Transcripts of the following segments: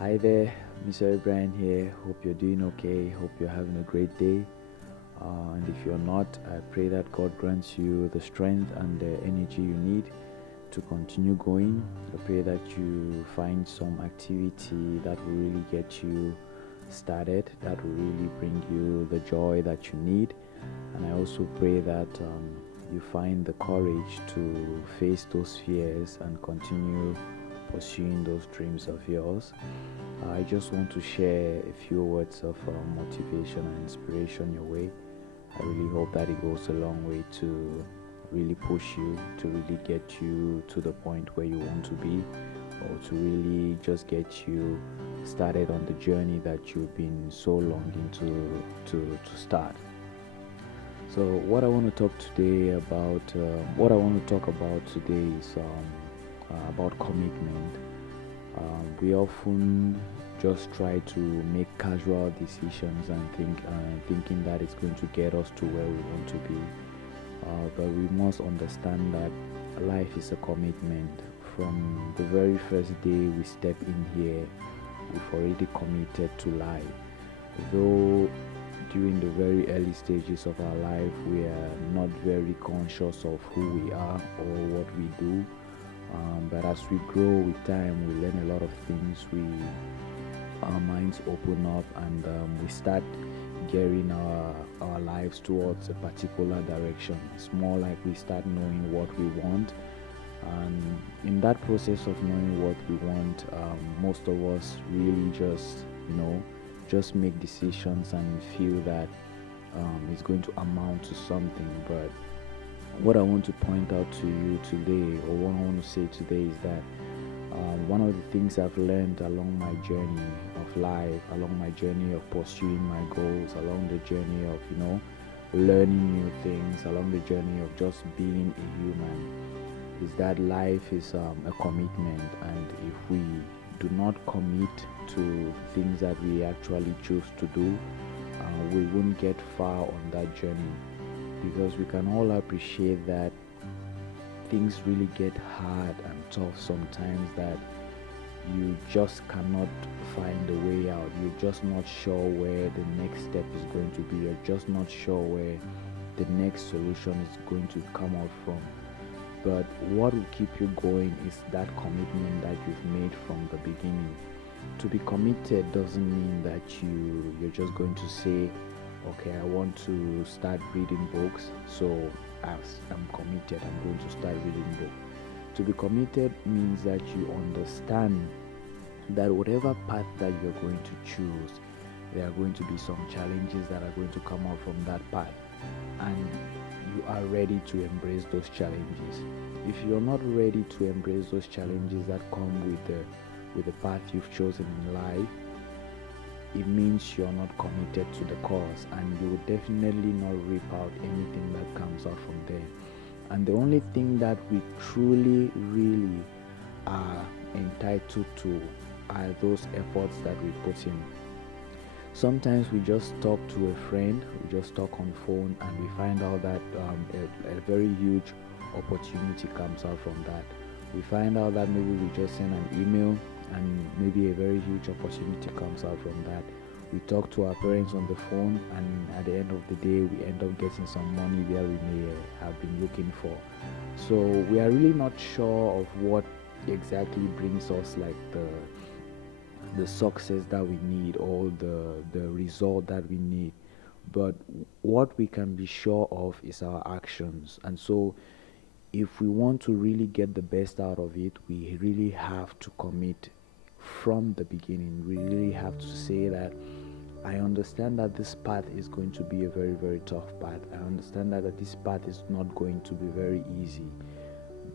Hi there, Mr. Brian here. Hope you're doing okay. Hope you're having a great day. And if you're not, I pray that God grants you the strength and the energy you need to continue going. I pray that you find some activity that will really get you started, that will really bring you the joy that you need. And I also pray that you find the courage to face those fears and continue pursuing those dreams of yours. I just want to share a few words of motivation and inspiration your way. I really hope that it goes a long way to really push you, to really get you to the point where you want to be, or to really just get you started on the journey that you've been so longing to start. So what I want to talk about today is about commitment. We often just try to make casual decisions and thinking that it's going to get us to where we want to be. But we must understand that life is a commitment. From the very first day we step in here, we've already committed to life. Though during the very early stages of our life, we are not very conscious of who we are or what we do. But as we grow with time, we learn a lot of things. Our minds open up, and we start gearing our lives towards a particular direction. It's more like we start knowing what we want, and in that process of knowing what we want, most of us really just make decisions and feel that it's going to amount to something. But what I want to point out to you today, or what I want to say today, is that one of the things I've learned along my journey of life, along my journey of pursuing my goals, along the journey of learning new things, along the journey of just being a human, is that life is a commitment. And if we do not commit to things that we actually choose to do, we won't get far on that journey, because we can all appreciate that things really get hard and tough sometimes, that you just cannot find a way out. You're just not sure where the next step is going to be. You're just not sure where the next solution is going to come out from. But what will keep you going is that commitment that you've made from the beginning. To be committed doesn't mean that you're just going to say, okay, I want to start reading books, so as I'm committed, I'm going to start reading books. To be committed means that you understand that whatever path that you're going to choose, there are going to be some challenges that are going to come out from that path, and you are ready to embrace those challenges. If you're not ready to embrace those challenges that come with the path you've chosen in life, it means you're not committed to the cause, and you will definitely not reap out anything that comes out from there. And the only thing that we truly, really are entitled to are those efforts that we put in. Sometimes we just talk to a friend, we just talk on phone, and we find out that a very huge opportunity comes out from that. We find out that maybe we just send an email, and maybe a very huge opportunity comes out from that. We talk to our parents on the phone, and at the end of the day, we end up getting some money where we may have been looking for. So we are really not sure of what exactly brings us like the success that we need, or the result that we need. But what we can be sure of is our actions. And so if we want to really get the best out of it, we really have to commit from the beginning. We really have to say that I understand that this path is going to be a very, very tough path. I understand that this path is not going to be very easy.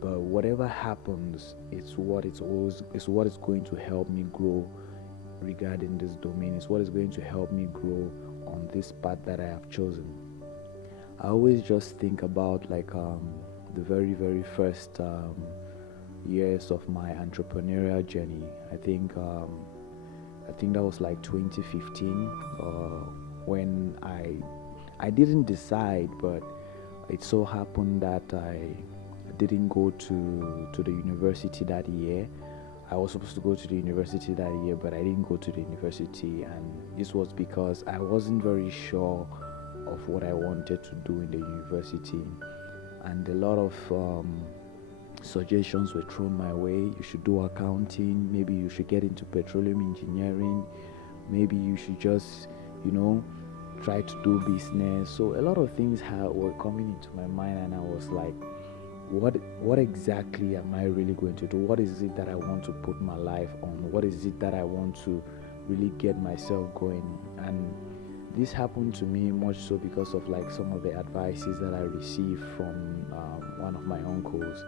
But whatever happens, it's what is going to help me grow regarding this domain. It's what is going to help me grow on this path that I have chosen. I always just think about the very, very first years of my entrepreneurial journey. I think that was like 2015, when I didn't decide, but it so happened that I didn't go to the university that year. I was supposed to go to the university that year, but I didn't go to the university, and this was because I wasn't very sure of what I wanted to do in the university, and a lot of suggestions were thrown my way. You should do accounting, maybe you should get into petroleum engineering, maybe you should just, you know, try to do business. So a lot of things were coming into my mind, and I was like, what exactly am I really going to do? What is it that I want to put my life on? What is it that I want to really get myself going? And this happened to me much so because of like some of the advices that I received from one of my uncles,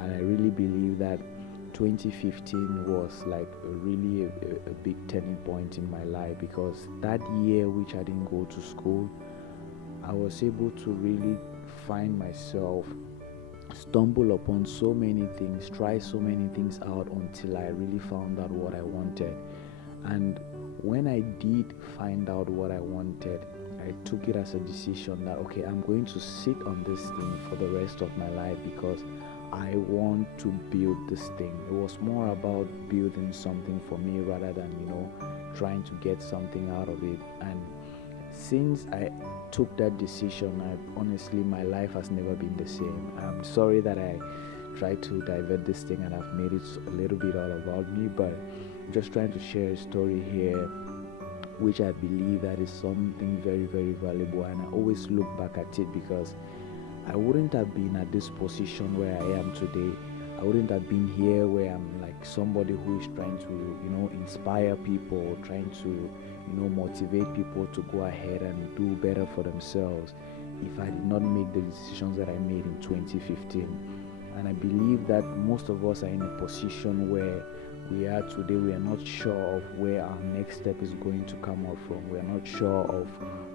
and I really believe that 2015 was like a big turning point in my life, because that year which I didn't go to school, I was able to really find myself, stumble upon so many things, try so many things out until I really found out what I wanted. And when I did find out what I wanted, I took it as a decision that okay, I'm going to sit on this thing for the rest of my life because I want to build this thing. It was more about building something for me rather than, trying to get something out of it. And since I took that decision, honestly, my life has never been the same. I'm sorry that I tried to divert this thing and I've made it a little bit all about me, but I'm just trying to share a story here which I believe that is something very, very valuable, and I always look back at it because I wouldn't have been at this position where I am today. I wouldn't have been here where I'm like somebody who is trying to, inspire people, trying to, motivate people to go ahead and do better for themselves if I did not make the decisions that I made in 2015. And I believe that most of us are in a position where we are today. We are not sure of where our next step is going to come out from. We are not sure of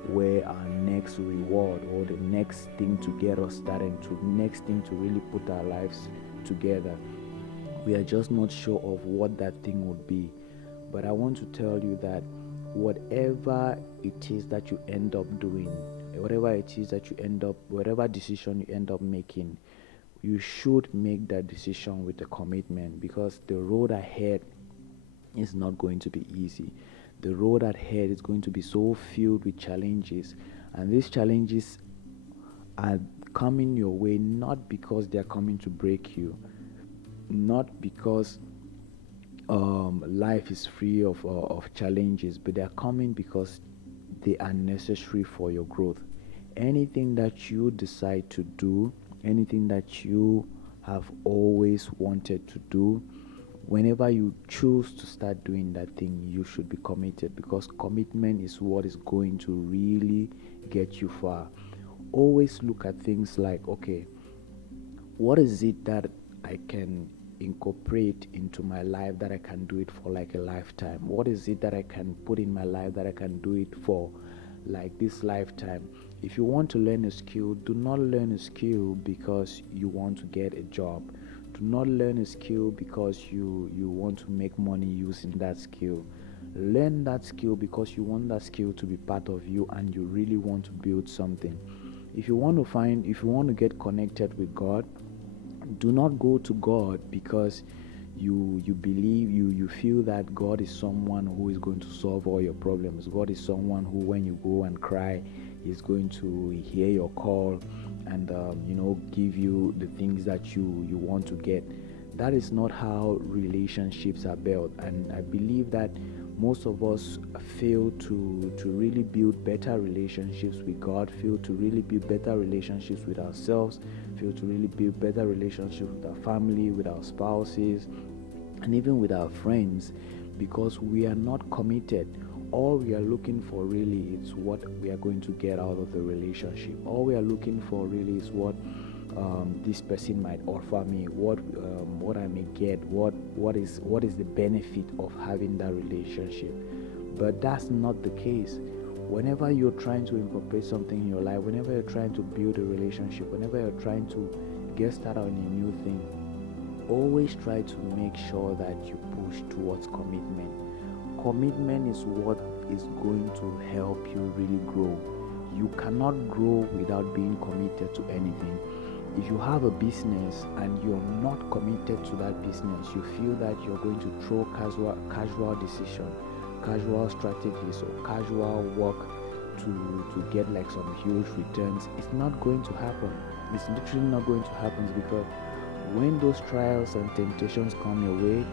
where our next reward or the next thing to get us started, to next thing to really put our lives together. We are just not sure of what that thing would be. But I want to tell you that whatever it is that you end up doing, whatever decision you end up making, you should make that decision with a commitment, because the road ahead is not going to be easy. The road ahead is going to be so filled with challenges, and these challenges are coming your way not because they are coming to break you, not because life is free of challenges, but they are coming because they are necessary for your growth. Anything that you decide to do, anything that you have always wanted to do, whenever you choose to start doing that thing, you should be committed, because commitment is what is going to really get you far. Always look at things like, okay, what is it that I can incorporate into my life that I can do it for like a lifetime? What is it that I can put in my life that I can do it for like this lifetime? If you want to learn a skill, do not learn a skill because you want to get a job. Do not learn a skill because you want to make money using that skill. Learn that skill because you want that skill to be part of you and you really want to build something. If you want to get connected with God, do not go to God because you believe, you feel that God is someone who is going to solve all your problems. God is someone who, when you go and cry, is going to hear your call and give you the things that you want to get. That is not how relationships are built, and I believe that most of us fail to really build better relationships with God, fail to really build better relationships with ourselves, fail to really build better relationships with our family, with our spouses, and even with our friends, because we are not committed. All we are looking for really is what we are going to get out of the relationship. All we are looking for really is what this person might offer me, what I may get, what is the benefit of having that relationship. But that's not the case. Whenever you're trying to incorporate something in your life, whenever you're trying to build a relationship, whenever you're trying to get started on a new thing, always try to make sure that you push towards commitment. Commitment is what is going to help you really grow. You cannot grow without being committed to anything. If you have a business and you're not committed to that business, you feel that you're going to throw casual decision, casual strategies, or casual work to get like some huge returns, it's not going to happen. It's literally not going to happen, because when those trials and temptations come your way,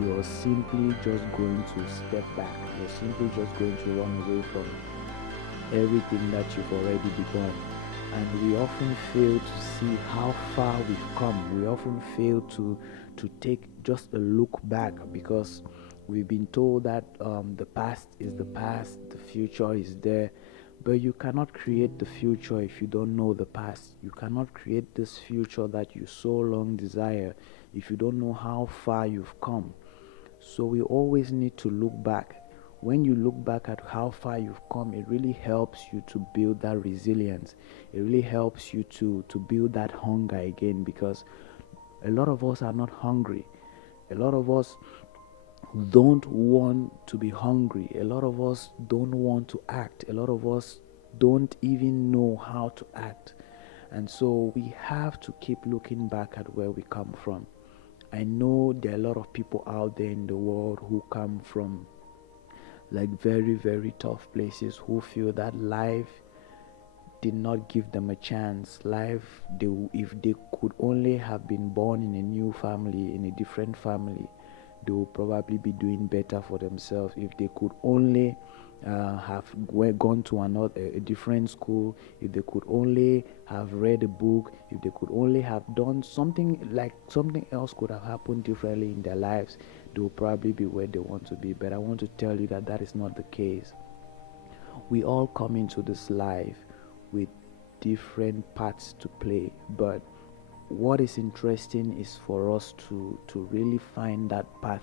you're simply just going to step back. You're simply just going to run away from everything that you've already begun. And we often fail to see how far we've come. We often fail to take just a look back, because we've been told that the past is the past, the future is there. But you cannot create the future if you don't know the past. You cannot create this future that you so long desire if you don't know how far you've come. So we always need to look back. When you look back at how far you've come, it really helps you to build that resilience. It really helps you to build that hunger again, because a lot of us are not hungry. A lot of us don't want to be hungry. A lot of us don't want to act. A lot of us don't even know how to act. And so we have to keep looking back at where we come from. I know there are a lot of people out there in the world who come from like very, very tough places, who feel that life did not give them a chance. Life, if they could only have been born in a new family, in a different family, they will probably be doing better for themselves. If they could only have gone to a different school, if they could only have read a book, if they could only have done something, like something else could have happened differently in their lives, they will probably be where they want to be. But I want to tell you that that is not the case. We all come into this life with different parts to play, but what is interesting is for us to really find that path,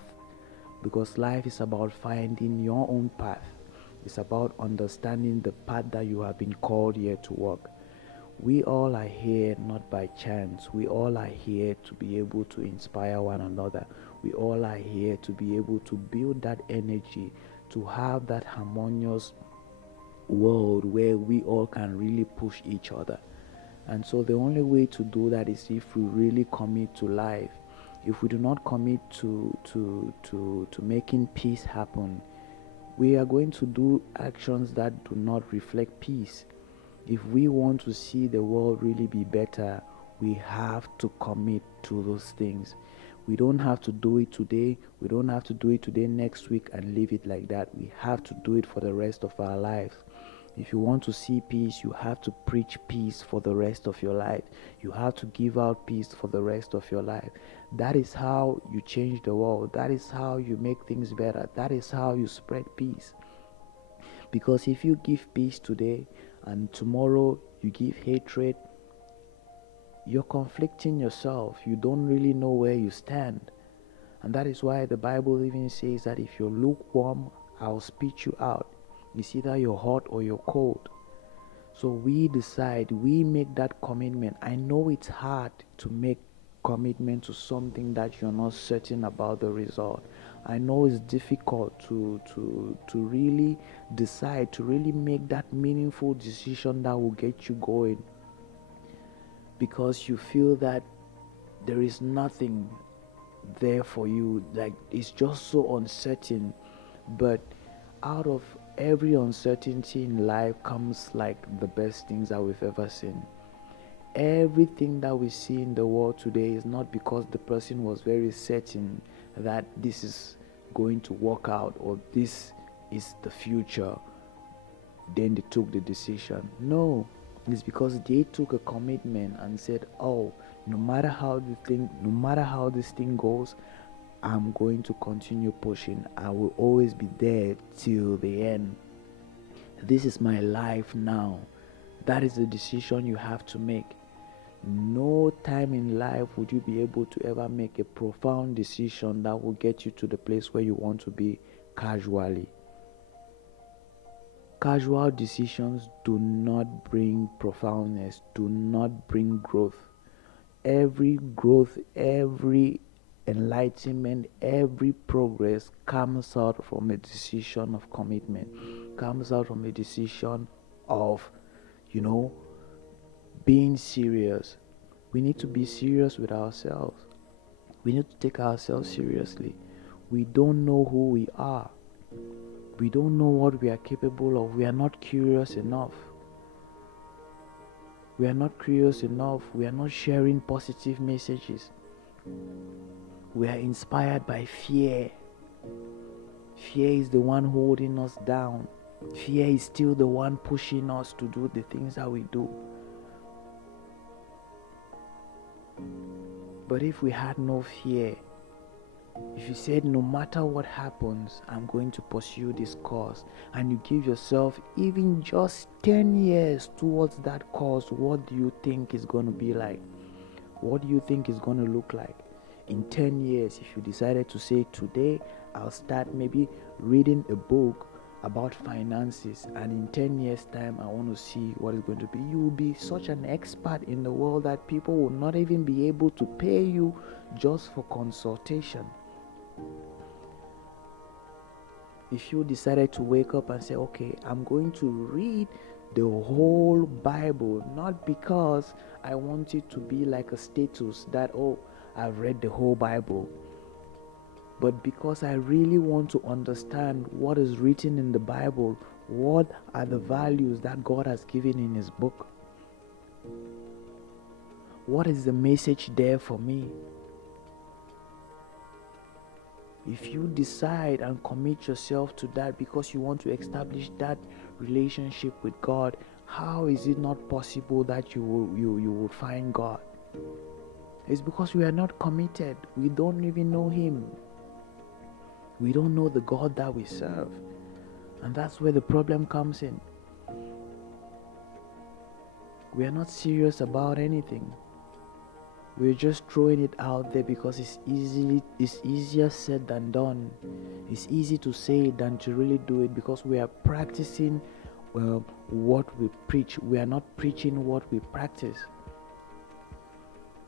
because life is about finding your own path. It's about understanding the path that you have been called here to walk. We all are here not by chance. We all are here to be able to inspire one another. We all are here to be able to build that energy, to have that harmonious world where we all can really push each other. And so the only way to do that is if we really commit to life. If we do not commit to making peace happen, we are going to do actions that do not reflect peace. If we want to see the world really be better, we have to commit to those things. We don't have to do it today. We don't have to do it today, next week, and leave it like that. We have to do it for the rest of our lives. If you want to see peace, you have to preach peace for the rest of your life. You have to give out peace for the rest of your life. That is how you change the world. That is how you make things better. That is how you spread peace. Because if you give peace today and tomorrow you give hatred, you're conflicting yourself. You don't really know where you stand. And that is why the Bible even says that if you're lukewarm, I'll spit you out. It's either you're hot or you're cold. So we decide, we make that commitment. I know it's hard to make commitment to something that you're not certain about the result. I know it's difficult to really decide, to really make that meaningful decision that will get you going, because you feel that there is nothing there for you, like it's just so uncertain. But out of every uncertainty in life comes like the best things that we've ever seen. Everything that we see in the world today is not because the person was very certain that this is going to work out or this is the future, then they took the decision. No, it's because they took a commitment and said, oh, no matter how this thing goes, I'm going to continue pushing. I will always be there till the end. This is my life now. That is the decision you have to make. No time in life would you be able to ever make a profound decision that will get you to the place where you want to be casually. Casual decisions do not bring profoundness, do not bring growth. Every growth, every enlightenment, every progress comes out from a decision of commitment, comes out from a decision of, being serious. We need to be serious with ourselves. We need to take ourselves seriously. We don't know who we are. We don't know what we are capable of. We are not curious enough. We are not curious enough. We are not sharing positive messages. We are inspired by fear. Fear is the one holding us down. Fear is still the one pushing us to do the things that we do. But if we had no fear, if you said, no matter what happens, I'm going to pursue this cause, and you give yourself even just 10 years towards that cause, what do you think is going to be like? What do you think is going to look like? In 10 years, if you decided to say, today, I'll start maybe reading a book about finances, and in 10 years time I want to see what it's going to be, you will be such an expert in the world that people will not even be able to pay you just for consultation. If you decided to wake up and say, okay, I'm going to read the whole Bible, not because I want it to be like a status that, oh, I've read the whole Bible, but because I really want to understand what is written in the Bible, what are the values that God has given in His book? What is the message there for me? If you decide and commit yourself to that because you want to establish that relationship with God, how is it not possible that you will find God? It's because we are not committed. We don't even know Him. We don't know the God that we serve. And that's where the problem comes in. We are not serious about anything. We're just throwing it out there because it's easier said than done. It's easy to say it than to really do it, because we are practicing what we preach. We are not preaching what we practice.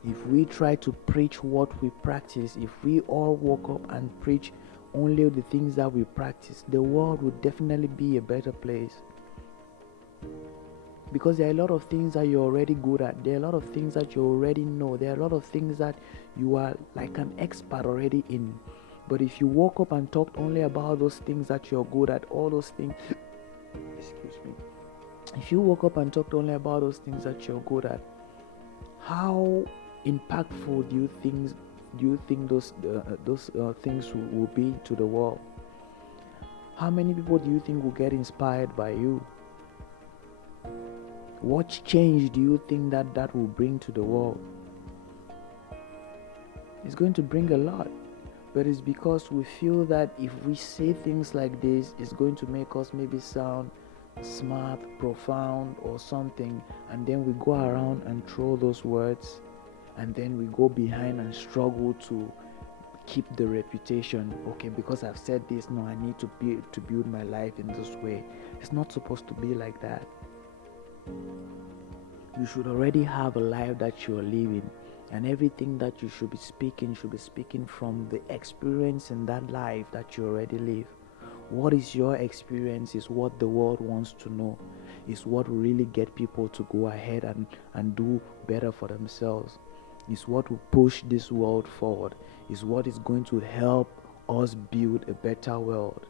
If we try to preach what we practice, if we all woke up and preach only the things that we practice, the world would definitely be a better place. Because there are a lot of things that you're already good at. There are a lot of things that you already know. There are a lot of things that you are like an expert already in. But if you woke up and talked only about those things that you're good at, all those things, excuse me. If you woke up and talked only about those things that you're good at, how impactful do you think those things will be to the world? How many people do you think will get inspired by you? What change do you think that will bring to the world? It's going to bring a lot, but it's because we feel that if we say things like this, it's going to make us maybe sound smart, profound, or something, and then we go around and throw those words, and then we go behind and struggle to keep the reputation. Okay, because I've said this, no, I need to build my life in this way. It's not supposed to be like that. You should already have a life that you are living, and everything that you should be speaking from the experience in that life that you already live. What is your experience is what the world wants to know, is what will really get people to go ahead and do better for themselves, is what will push this world forward, is what is going to help us build a better world.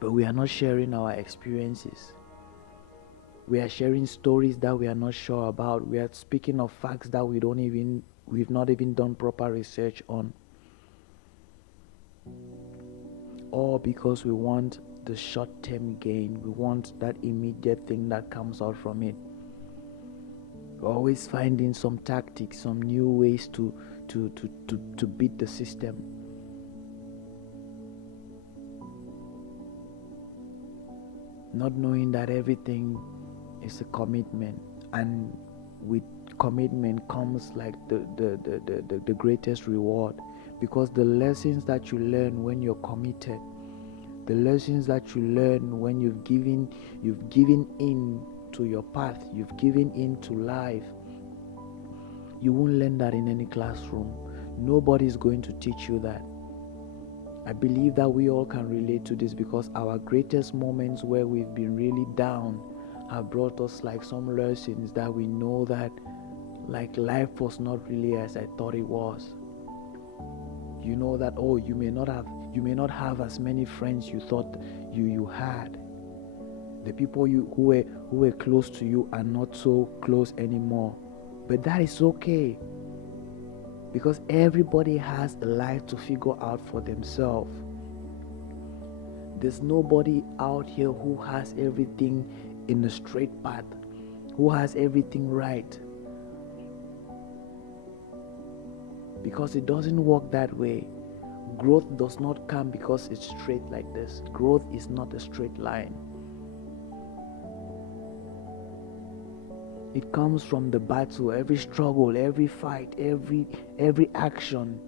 But we are not sharing our experiences. We are sharing stories that we are not sure about. We are speaking of facts that we've not even done proper research on. All because we want the short-term gain. We want that immediate thing that comes out from it. We're always finding some tactics, some new ways to beat the system. Not knowing that everything is a commitment, and with commitment comes like the greatest reward, because the lessons that you learn when you're committed, the lessons that you learn when you've given in to your path, you've given in to life, you won't learn that in any classroom. Nobody's going to teach you that. I believe that we all can relate to this, because our greatest moments where we've been really down have brought us like some lessons that we know that like life was not really as I thought it was. You know that, oh, you may not have as many friends you thought you had. The people who were close to you are not so close anymore. But that is okay, because everybody has a life to figure out for themselves. There's nobody out here who has everything in a straight path, who has everything right. Because it doesn't work that way. Growth does not come because it's straight like this. Growth is not a straight line. It comes from the battle, every struggle, every fight, every action,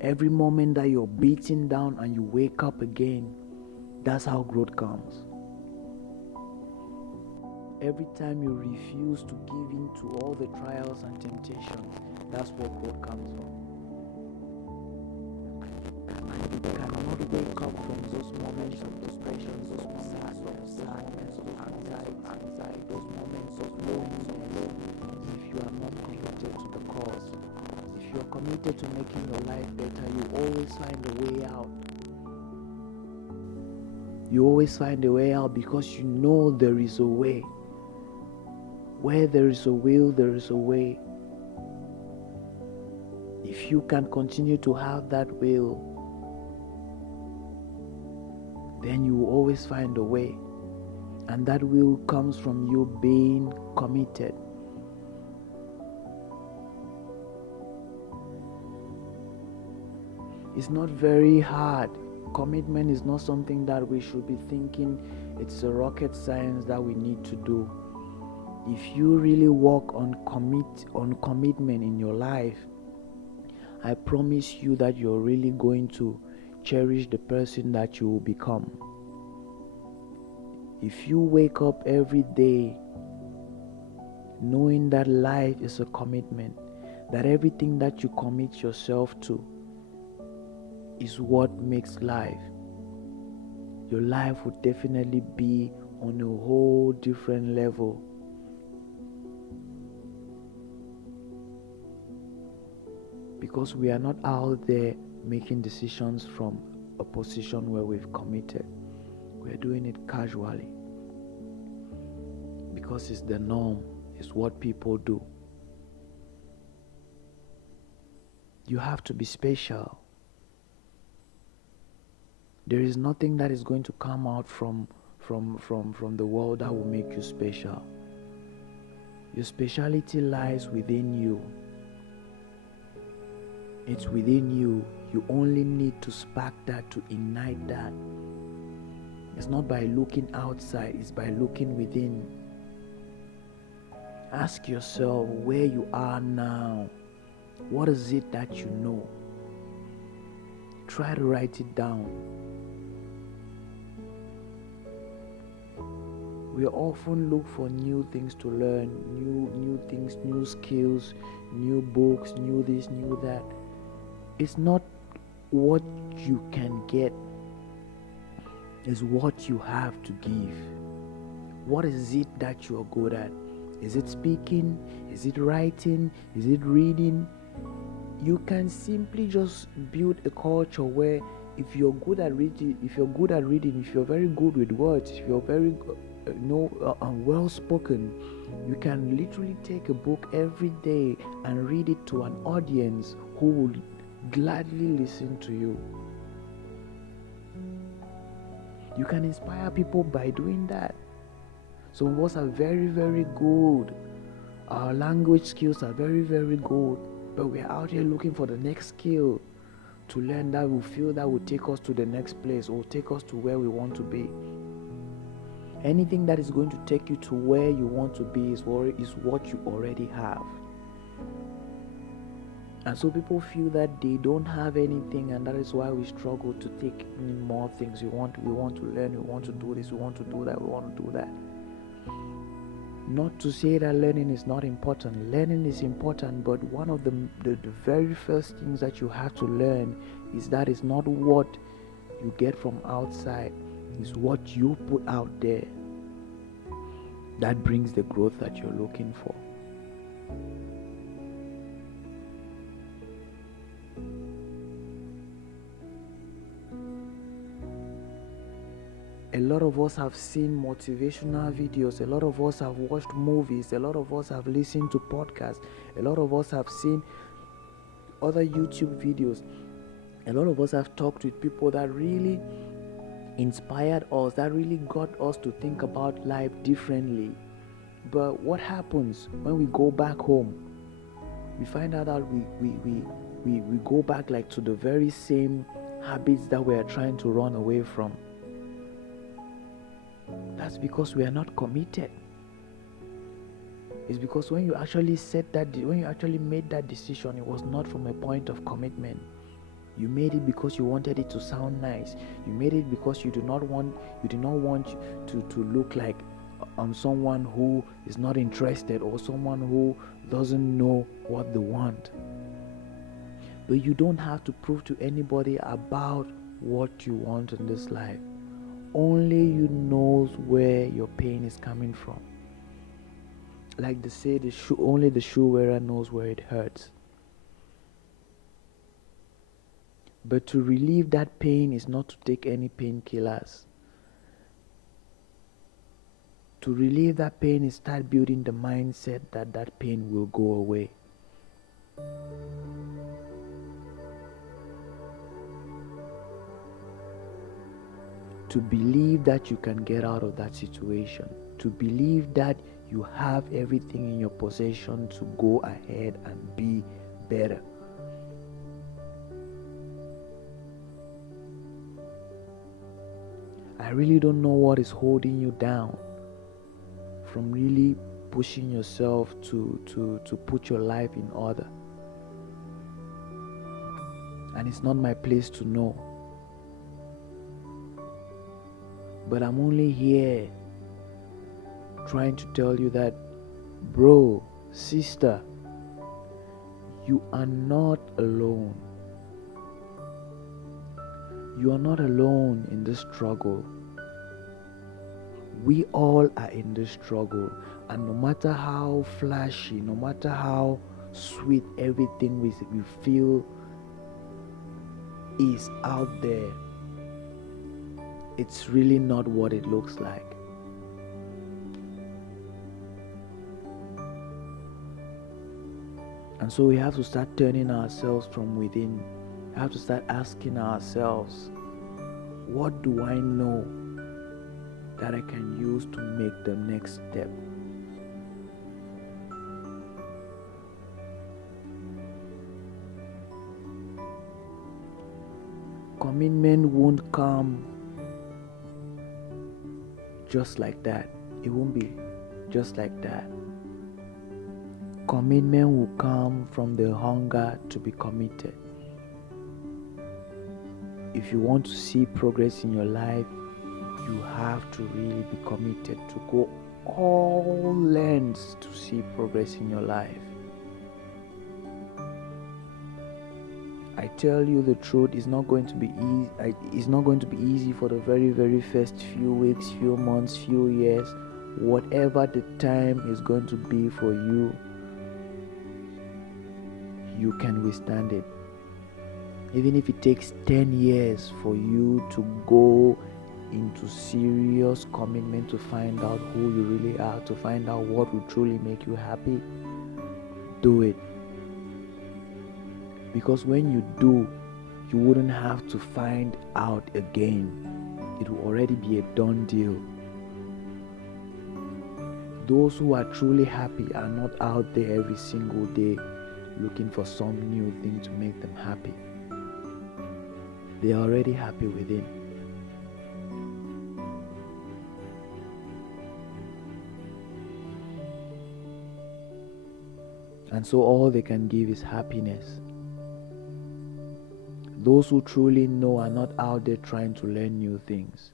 every moment that you're beaten down and you wake up again. That's how growth comes. Every time you refuse to give in to all the trials and temptations, that's where growth comes from. And you cannot wake up from those moments of depression, those moments of sadness, of anxiety, those moments of loneliness, if you are not committed to the cause. If you are committed to making your life better, you always find a way out. You always find a way out because you know there is a way. Where there is a will, there is a way. If you can continue to have that will, then you will always find a way. And that will comes from you being committed. It's not very hard. Commitment is not something that we should be thinking it's a rocket science that we need to do. If you really work on commitment in your life, I promise you that you're really going to cherish the person that you will become. If you wake up every day knowing that life is a commitment, that everything that you commit yourself to is what makes life, your life would definitely be on a whole different level. Because we are not out there making decisions from a position where we've committed. We're doing it casually. Because it's the norm, it's what people do. You have to be special. There is nothing that is going to come out from the world that will make you special. Your speciality lies within you. It's within you. You only need to spark that, to ignite that. It's not by looking outside, it's by looking within. Ask yourself where you are now. What is it that you know? Try to write it down. We often look for new things to learn, new things, new skills, new books, new this, new that. It's not what you can get, it's what you have to give. What is it that you are good at? Is it speaking? Is it writing? Is it reading? You can simply just build a culture where if you're good at reading, if you're very good with words, if you're very well spoken, you can literally take a book every day and read it to an audience who will gladly listen to you. You can inspire people by doing that. Some of us are very, very good. Our language skills are very, very good. But we're out here looking for the next skill to learn that we feel that will take us to the next place or take us to where we want to be. Anything that is going to take you to where you want to be is what you already have. And so people feel that they don't have anything, and that is why we struggle to take in more things. We want to learn, we want to do this, we want to do that, we want to do that. Not to say that learning is not important. Learning is important, but one of the very first things that you have to learn is that it's not what you get from outside, it's what you put out there that brings the growth that you're looking for. A lot of us have seen motivational videos. A lot of us have watched movies. A lot of us have listened to podcasts. A lot of us have seen other YouTube videos. A lot of us have talked with people that really inspired us, that really got us to think about life differently. But what happens when we go back home? We find out that we go back like to the very same habits that we are trying to run away from. That's because we are not committed. It's because when you actually made that decision, it was not from a point of commitment. You made it because you wanted it to sound nice. You made it because you did not want to look like someone who is not interested or someone who doesn't know what they want. But you don't have to prove to anybody about what you want in this life. Only you knows where your pain is coming from. Like they say, only the shoe wearer knows where it hurts. But to relieve that pain is not to take any painkillers. To relieve that pain is start building the mindset that pain will go away. To believe that you can get out of that situation. To believe that you have everything in your possession to go ahead and be better. I really don't know what is holding you down from really pushing yourself to put your life in order. And it's not my place to know. But I'm only here trying to tell you that, bro, sister, you are not alone. You are not alone in this struggle. We all are in this struggle. And no matter how flashy, no matter how sweet everything we feel is out there, it's really not what it looks like. And so we have to start turning ourselves from within. We have to start asking ourselves, what do I know that I can use to make the next step? Commitment won't come just like that. It won't be just like that. Commitment will come from the hunger to be committed. If you want to see progress in your life, you have to really be committed to go all lengths to see progress in your life. I tell you the truth, it's not going to be easy. It's not going to be easy for the very, very first few weeks, few months, few years. Whatever the time is going to be for you, you can withstand it. Even if it takes 10 years for you to go into serious commitment to find out who you really are, to find out what will truly make you happy, do it. Because when you do, you wouldn't have to find out again. It will already be a done deal. Those who are truly happy are not out there every single day looking for some new thing to make them happy. They are already happy within. And so all they can give is happiness. Those who truly know are not out there trying to learn new things.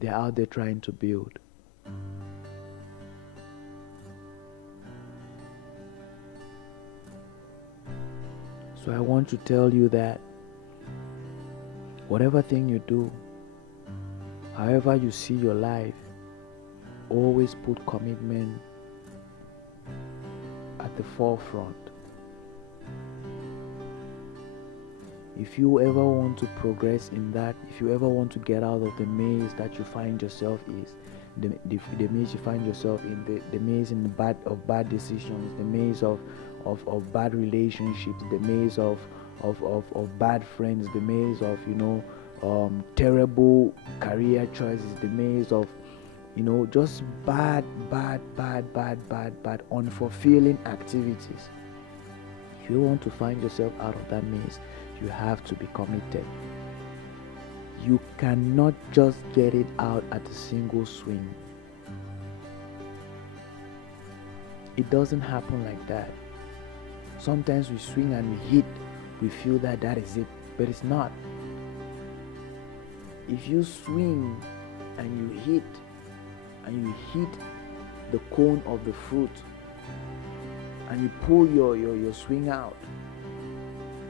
They're out there trying to build. So I want to tell you that whatever thing you do, however you see your life, always put commitment at the forefront. If you ever want to progress in that, if you ever want to get out of the maze that you find yourself is, the maze you find yourself in, the maze in the bad decisions, the maze of bad relationships, the maze of bad friends, the maze of terrible career choices, the maze of just bad unfulfilling activities. If you want to find yourself out of that maze, you have to be committed. You cannot just get it out at a single swing. It doesn't happen like that. Sometimes we swing and we hit, we feel that is it, but it's not. If you swing and you hit the cone of the fruit, and you pull your swing out,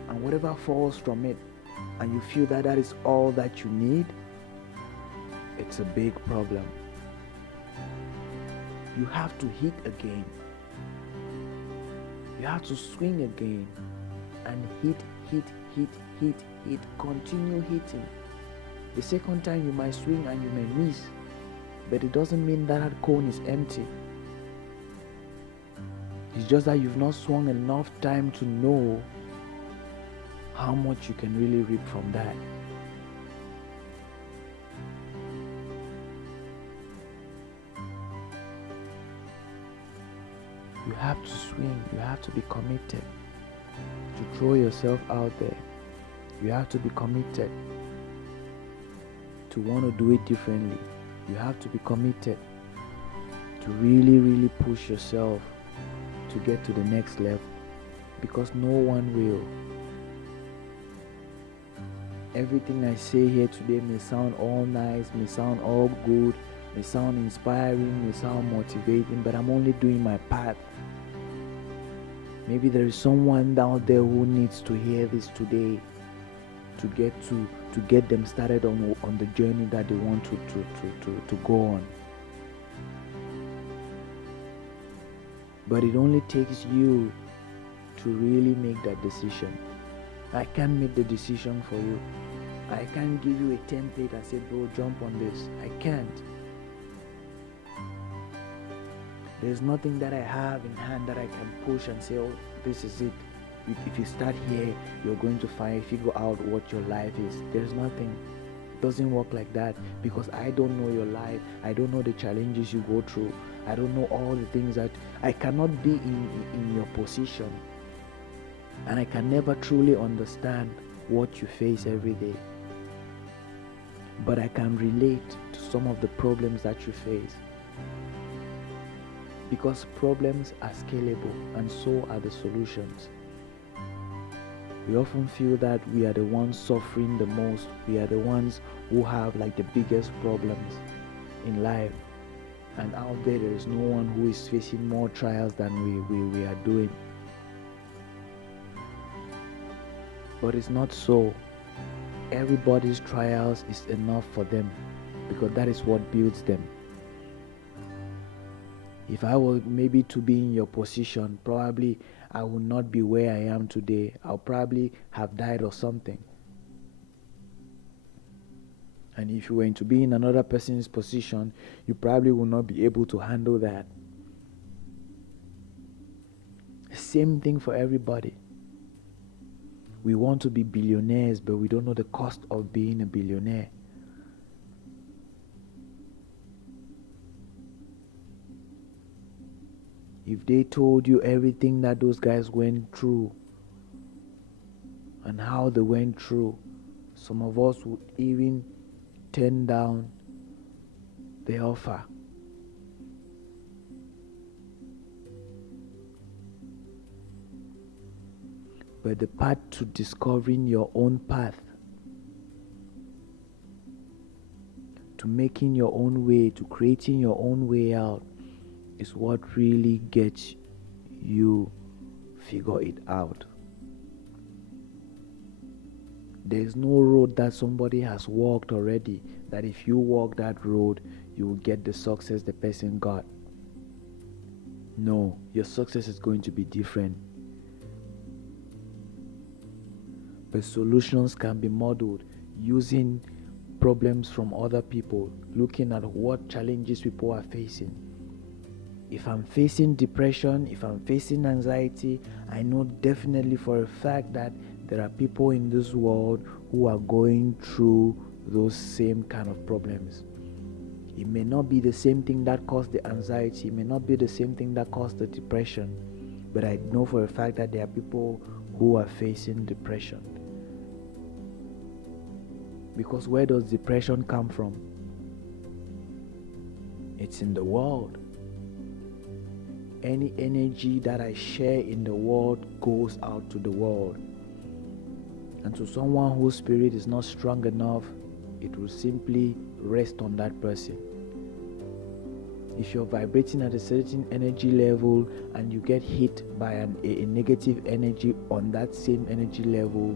and whatever falls from it, and you feel that is all that you need, it's a big problem. You have to hit again. You have to swing again and hit, continue hitting. The second time you might swing and you may miss, but it doesn't mean that cone is empty. It's just that you've not swung enough time to know how much you can really reap from that. You have to swing. You have to be committed to throw yourself out there. You have to be committed to want to do it differently. You have to be committed to really push yourself to get to the next level, because no one will. Everything I say here today may sound all nice, may sound all good, may sound inspiring, may sound motivating, but I'm only doing my part. Maybe there is someone out there who needs to hear this today to get them started on the journey that they want to go on. But it only takes you to really make that decision. I can't make the decision for you. I can't give you a template and say, bro, jump on this. I can't. There's nothing that I have in hand that I can push and say, oh, this is it. If you start here, you're going to figure out what your life is. There's nothing. It doesn't work like that, because I don't know your life. I don't know the challenges you go through. I don't know all the things that I cannot be in your position. And I can never truly understand what you face every day. But I can relate to some of the problems that you face. Because problems are scalable, and so are the solutions. We often feel that we are the ones suffering the most. We are the ones who have the biggest problems in life. And out there is no one who is facing more trials than we are doing. But it's not so. Everybody's trials is enough for them, because that is what builds them. If I were maybe to be in your position, probably I would not be where I am today. I'll probably have died or something. And if you were to be in another person's position, you probably will not be able to handle that. Same thing for everybody. We want to be billionaires, but we don't know the cost of being a billionaire. If they told you everything that those guys went through and how they went through, some of us would even turn down the offer. But the path to discovering your own path, to making your own way, to creating your own way out, is what really gets you figure it out. There's no road that somebody has walked already that if you walk that road, you will get the success the person got. No, your success is going to be different. But solutions can be modeled using problems from other people, looking at what challenges people are facing. If I'm facing depression, if I'm facing anxiety, I know definitely for a fact that there are people in this world who are going through those same kind of problems. It may not be the same thing that caused the anxiety, it may not be the same thing that caused the depression, but I know for a fact that there are people who are facing depression. Because where does depression come from? It's in the world. Any energy that I share in the world goes out to the world. And to someone whose spirit is not strong enough, it will simply rest on that person. If you're vibrating at a certain energy level and you get hit by a negative energy on that same energy level,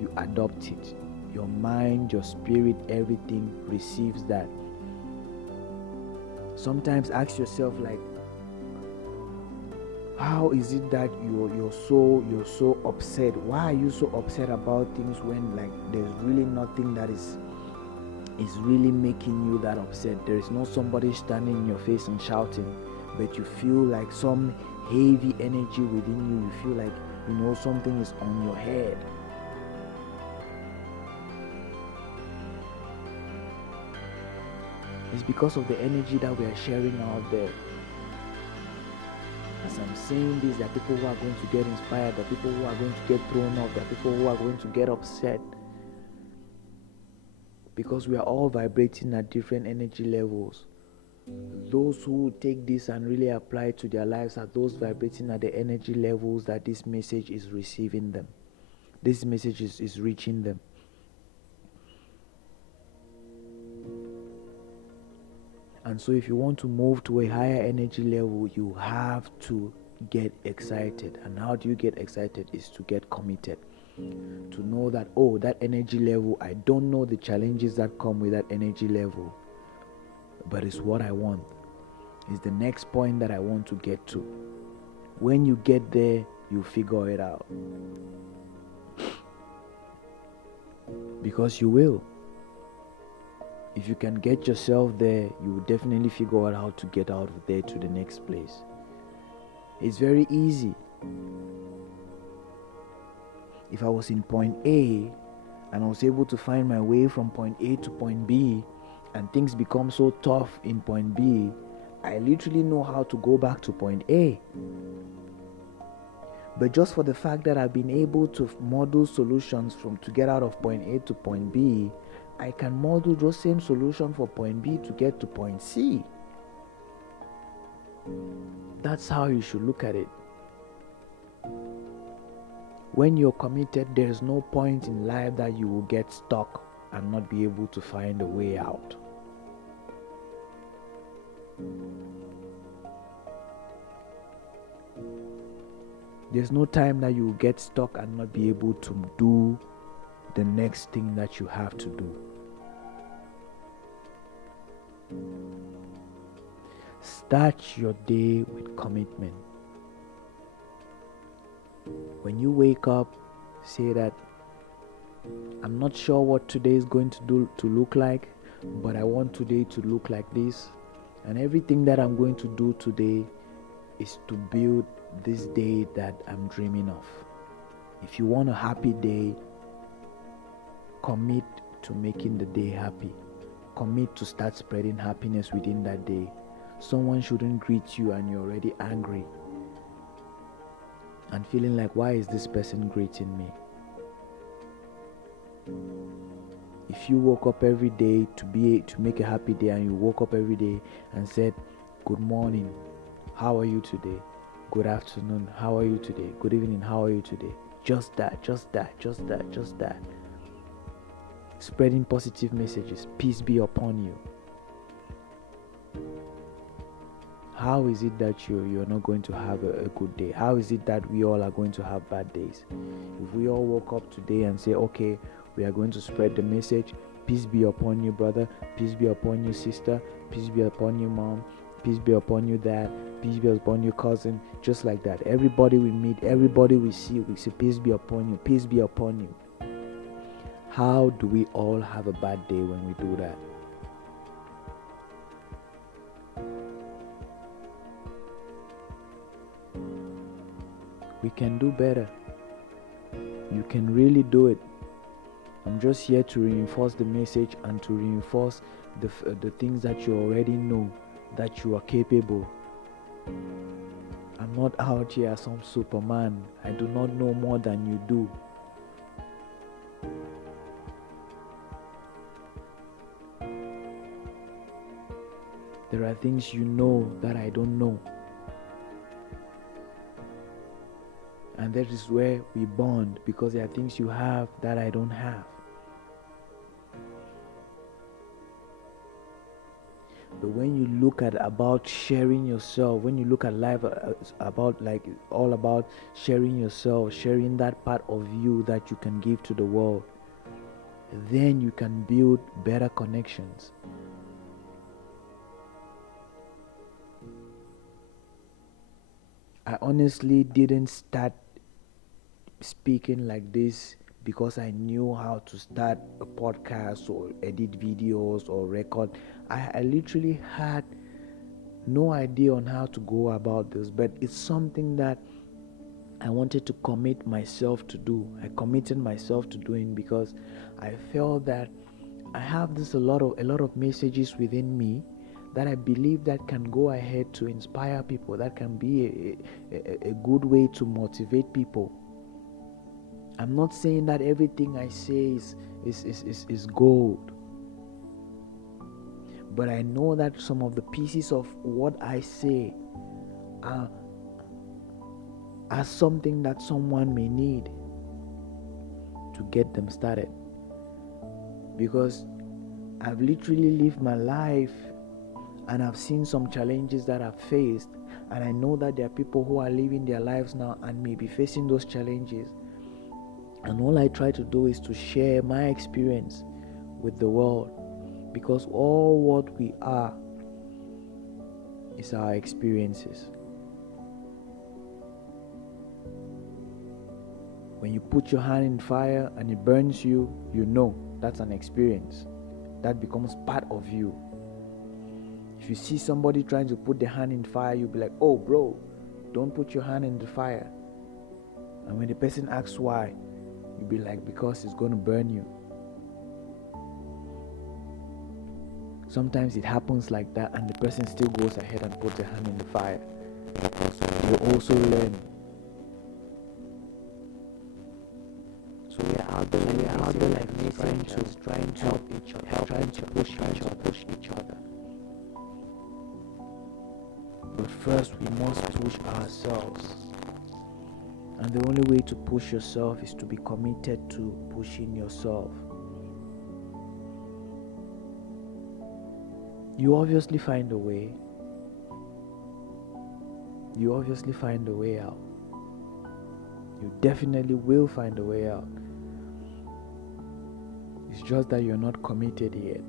you adopt it. Your mind, your spirit, everything receives that. Sometimes ask yourself, like, how is it that you're so upset? Why are you so upset about things when, like, there's really nothing that is really making you that upset? There is not somebody standing in your face and shouting, but you feel like some heavy energy within you. You feel like, something is on your head. It's because of the energy that we are sharing out there. As I'm saying this, there are people who are going to get inspired, there are people who are going to get thrown off, there are people who are going to get upset. Because we are all vibrating at different energy levels. Those who take this and really apply it to their lives are those vibrating at the energy levels that this message is receiving them. This message is reaching them. And so if you want to move to a higher energy level, you have to get excited. And how do you get excited? Is to get committed. To know that, that energy level, I don't know the challenges that come with that energy level, but it's what I want. It's the next point that I want to get to. When you get there, you figure it out. Because you will. If you can get yourself there, you will definitely figure out how to get out of there to the next place. It's very easy. If I was in point A and I was able to find my way from point A to point B, and things become so tough in point B, I literally know how to go back to point A. But just for the fact that I've been able to model solutions to get out of point A to point B, I can model those same solution for point B to get to point C. That's how you should look at it. When you're committed, there's no point in life that you will get stuck and not be able to find a way out. There's no time that you will get stuck and not be able to do the next thing that you have to do. Start your day with commitment. When you wake up, say that, I'm not sure what today is going to look like, but I want today to look like this. And everything that I'm going to do today is to build this day that I'm dreaming of. If you want a happy day, commit to making the day happy. Commit to start spreading happiness within that day. Someone shouldn't greet you and you're already angry and feeling like, why is this person greeting me? If you woke up every day to make a happy day, and you woke up every day and said, good morning, how are you today? Good afternoon, how are you today? Good evening, how are you today? Just that. Spreading positive messages. Peace be upon you. How is it that you're not going to have a good day? How is it that we all are going to have bad days? If we all woke up today and say, okay, we are going to spread the message, peace be upon you, brother, peace be upon you, sister, peace be upon you, mom, peace be upon you, dad, peace be upon you, cousin, just like that. Everybody we meet, everybody we see, we say, peace be upon you, peace be upon you. How do we all have a bad day when we do that? We can do better. You can really do it. I'm just here to reinforce the message and to reinforce the things that you already know, that you are capable. I'm not out here as some Superman. I do not know more than you do. There are things you know that I don't know. And that is where we bond, because there are things you have that I don't have. But when you look at about sharing yourself, when you look at life about like all about sharing yourself, sharing that part of you that you can give to the world, then you can build better connections. I honestly didn't start speaking like this because I knew how to start a podcast or edit videos or record. I literally had no idea on how to go about this, but it's something that I wanted to commit myself to do. I committed myself to doing because I felt that I have a lot of messages within me that I believe that can go ahead to inspire people, that can be a good way to motivate people. I'm not saying that everything I say is gold, but I know that some of the pieces of what I say are something that someone may need to get them started. Because I've literally lived my life and I've seen some challenges that I've faced, and I know that there are people who are living their lives now and may be facing those challenges. And all I try to do is to share my experience with the world, because all what we are is our experiences. When you put your hand in fire and it burns you, you know that's an experience. That becomes part of you. If you see somebody trying to put their hand in fire, you'll be like, oh bro, don't put your hand in the fire. And when the person asks why, you'll be like, because it's going to burn you. Sometimes it happens like that and the person still goes ahead and puts their hand in the fire. You also learn. So we are out there like this, trying to help each other, trying to push each other. But first we must push ourselves. And the only way to push yourself is to be committed to pushing yourself. You obviously find a way. You obviously find a way out. You definitely will find a way out. It's just that you're not committed yet.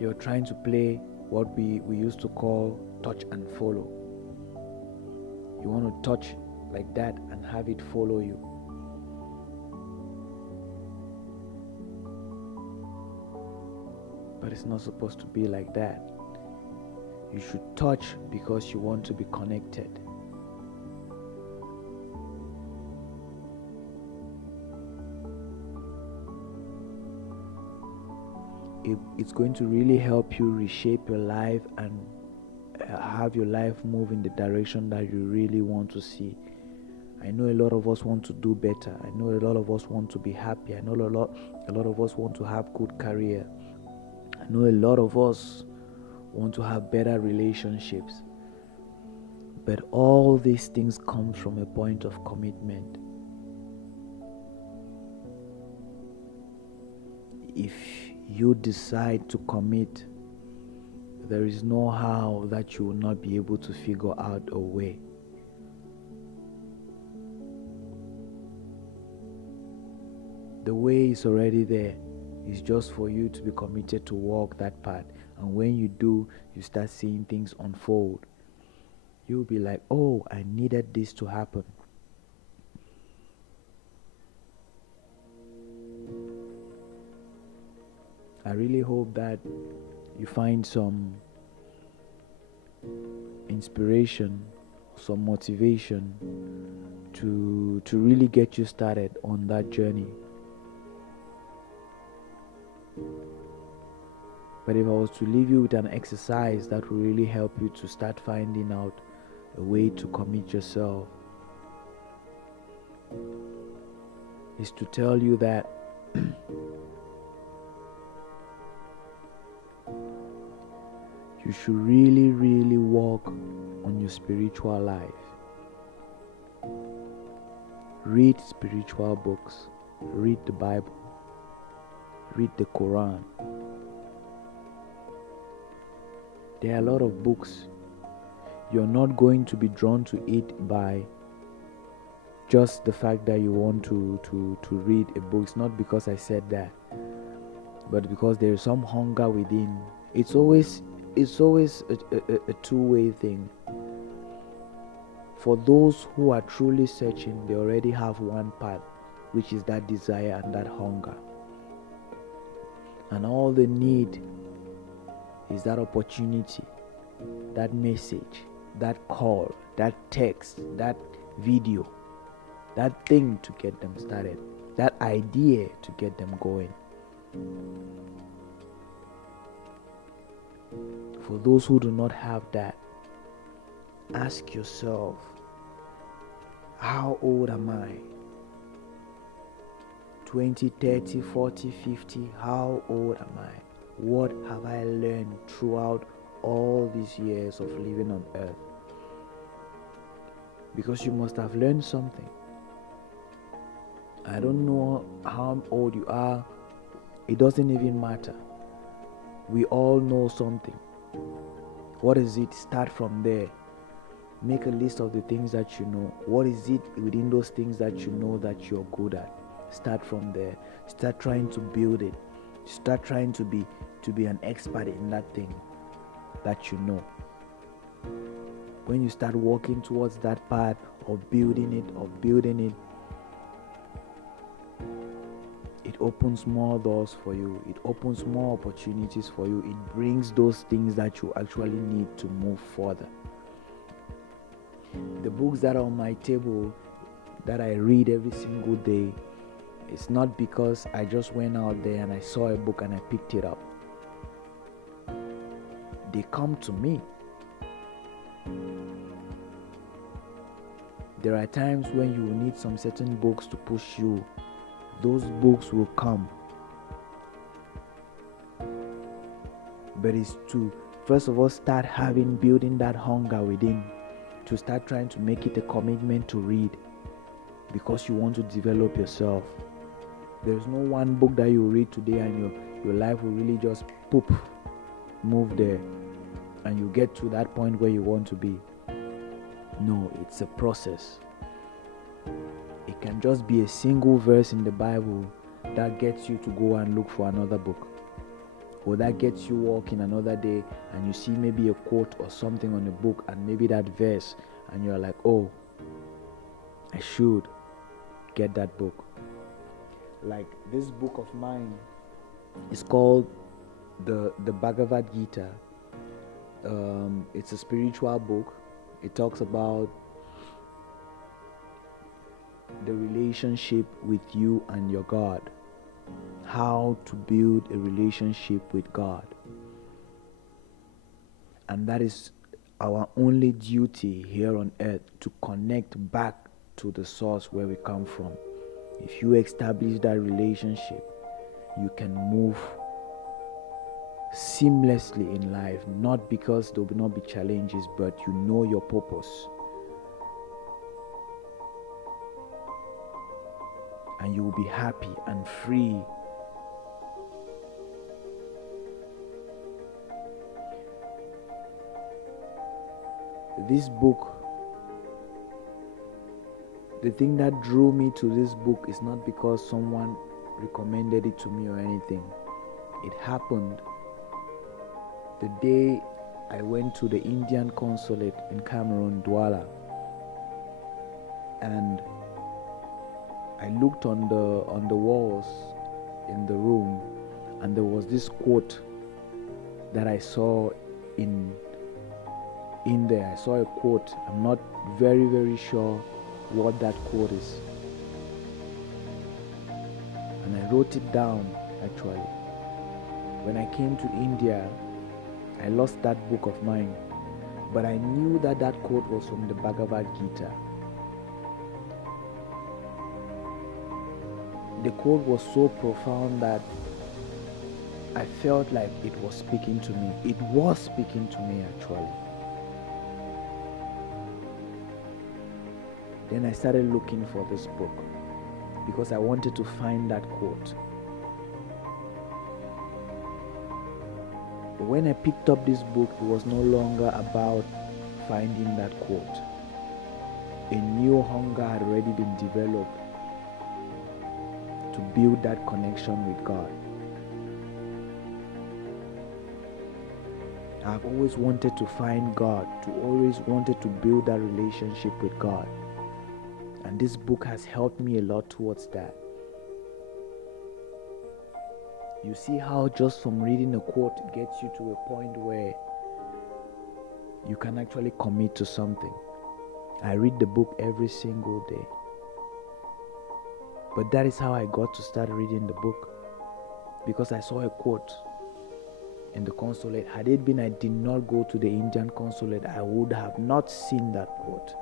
You're trying to play what we used to call touch and follow. You want to touch like that and have it follow you. But it's not supposed to be like that. You should touch because you want to be connected. It's going to really help you reshape your life and have your life move in the direction that you really want to see. I know a lot of us want to do better. I know a lot of us want to be happy. I know a lot of us want to have good career. I know a lot of us want to have better relationships. But all these things come from a point of commitment. If you decide to commit, there is no how that you will not be able to figure out a way. The way is already there. It's just for you to be committed to walk that path. And when you do, you start seeing things unfold. you'll be like, oh, I needed this to happen. I really hope that you find some inspiration, some motivation to really get you started on that journey. But if I was to leave you with an exercise that will really help you to start finding out a way to commit yourself, is to tell you that you should really, really work on your spiritual life. Read spiritual books. Read the Bible. Read the Quran. There are a lot of books. You're not going to be drawn to it by just the fact that you want to read a book. It's not because I said that, but because there is some hunger within. It's always a two-way thing. For those who are truly searching, they already have one path, which is that desire and that hunger. And all they need is that opportunity, that message, that call, that text, that video, that thing to get them started, that idea to get them going. For those who do not have that, ask yourself, how old am I? 20, 30, 40, 50, how old am I? What have I learned throughout all these years of living on earth? Because you must have learned something. I don't know how old you are. It doesn't even matter. We all know something. What is it? Start from there. Make a list of the things that you know. What is it within those things that you know that you're good at? Start from there. Start trying to build it. Start trying to be an expert in that thing that you know. When you start working towards that path of building it, it opens more doors for you. It opens more opportunities for you. It brings those things that you actually need to move further. The books that are on my table that I read every single day, it's not because I just went out there and I saw a book and I picked it up. They come to me. There are times when you will need some certain books to push you. Those books will come. But it's to, first of all, start building that hunger within, to start trying to make it a commitment to read, because you want to develop yourself. There's no one book that you read today and your life will really just move there and you get to that point where you want to be. No, it's a process. It can just be a single verse in the Bible that gets you to go and look for another book, or that gets you walking another day and you see maybe a quote or something on a book and maybe that verse, and you're like, oh, I should get that book. Like this book of mine is called the Bhagavad Gita. It's a spiritual book. It talks about the relationship with you and your God, how to build a relationship with God. And that is our only duty here on earth, to connect back to the source where we come from. If you establish that relationship, you can move seamlessly in life, not because there will not be challenges, but you know your purpose. And you will be happy and free. This book, the thing that drew me to this book is not because someone recommended it to me or anything. It happened the day I went to the Indian consulate in Cameroon, Douala, and I looked on the walls in the room, and there was this quote that I saw in there. I saw a quote. I'm not very sure what that quote is, and I wrote it down. Actually, when I came to India, I lost that book of mine, but I knew that quote was from the Bhagavad Gita. The quote was so profound that I felt like it was speaking to me. It was speaking to me, actually. Then I started looking for this book because I wanted to find that quote. But when I picked up this book, it was no longer about finding that quote. A new hunger had already been developed to build that connection with God. I've always wanted to find God, always wanted to build that relationship with God. And this book has helped me a lot towards that. You see how just from reading a quote gets you to a point where you can actually commit to something. I read the book every single day. But that is how I got to start reading the book, because I saw a quote in the consulate. Had it been I did not go to the Indian consulate, I would have not seen that quote.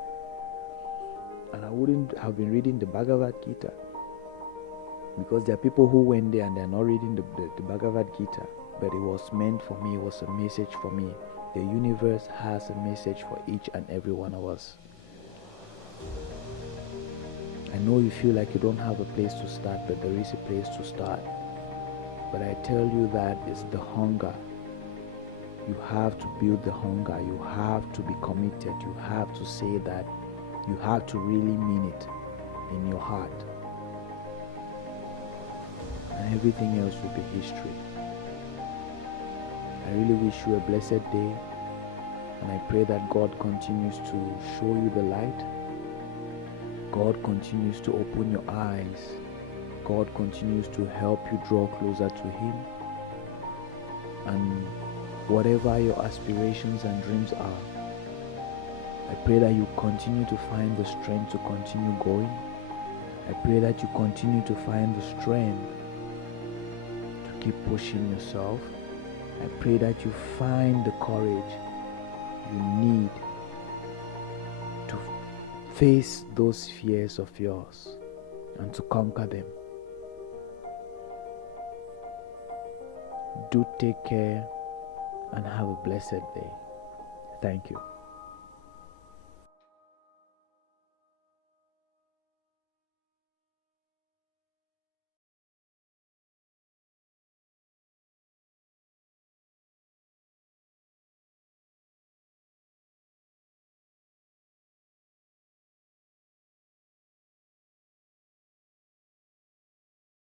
And I wouldn't have been reading the Bhagavad Gita, because there are people who went there and they're not reading the Bhagavad Gita, but it was meant for me. It was a message for me. The universe has a message for each and every one of us. I know you feel like you don't have a place to start, but there is a place to start. But I tell you that it's the hunger. You have to build the hunger. You have to be committed. You have to say that. You have to really mean it in your heart. And everything else will be history. I really wish you a blessed day, and I pray that God continues to show you the light. God continues to open your eyes. God continues to help you draw closer to Him. And whatever your aspirations and dreams are, I pray that you continue to find the strength to continue going. I pray that you continue to find the strength to keep pushing yourself. I pray that you find the courage you need to face those fears of yours and to conquer them. Do take care and have a blessed day. Thank you.